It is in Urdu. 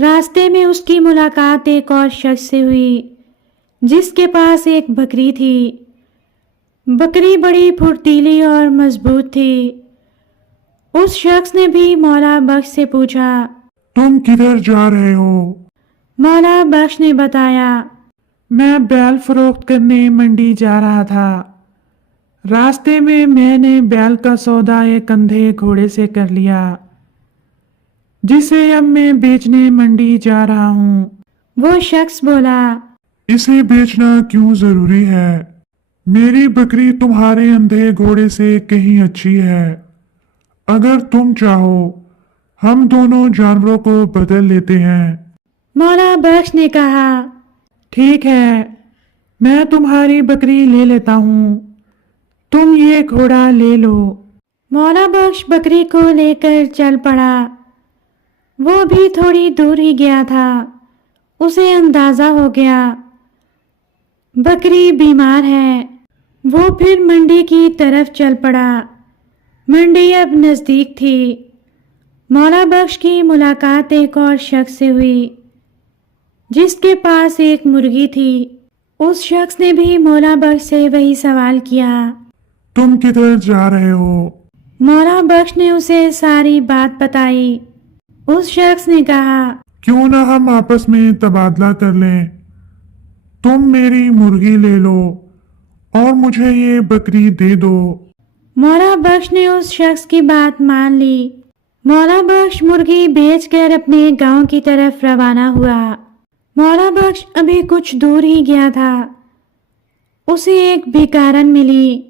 راستے میں اس کی ملاقات ایک اور شخص سے ہوئی جس کے پاس ایک بکری تھی۔ بکری بڑی پھرتیلی اور مضبوط تھی۔ اس شخص نے بھی مولا بخش سے پوچھا، تم کدھر جا رہے ہو؟ مولا بخش نے بتایا، میں بیل فروخت کرنے منڈی جا رہا تھا۔ راستے میں نے بیل کا سودا ایک اندھے گھوڑے سے کر لیا جسے اب میں بیچنے منڈی جا رہا ہوں۔ وہ شخص بولا، اسے بیچنا کیوں ضروری ہے؟ میری بکری تمہارے اندھے گھوڑے سے کہیں اچھی ہے۔ اگر تم چاہو ہم دونوں جانوروں کو بدل لیتے ہیں۔ مولا بخش نے کہا، ٹھیک ہے، میں تمہاری بکری لے لیتا ہوں، تم یہ گھوڑا لے لو۔ مولا بخش بکری کو لے کر چل پڑا۔ وہ بھی تھوڑی دور ہی گیا تھا، اسے اندازہ ہو گیا بکری بیمار ہے۔ وہ پھر منڈی کی طرف چل پڑا۔ منڈی اب نزدیک تھی۔ مولا بخش کی ملاقات ایک اور شخص سے ہوئی جس کے پاس ایک مرغی تھی۔ اس شخص نے بھی مولا بخش سے وہی سوال کیا۔ تم کدھر جا رہے ہو؟ مولا بخش نے اسے ساری بات بتائی۔ اس شخص نے کہا، کیوں نہ ہم آپس میں تبادلہ کر لیں؟ تم میری مرغی لے لو اور مجھے یہ بکری دے دو۔ مولا بخش نے اس شخص کی بات مان لی۔ مولا بخش مرغی بیچ کر اپنے گاؤں کی طرف روانہ ہوا۔ مولا بخش ابھی کچھ دور ہی گیا تھا، اسے ایک بھکارن ملی۔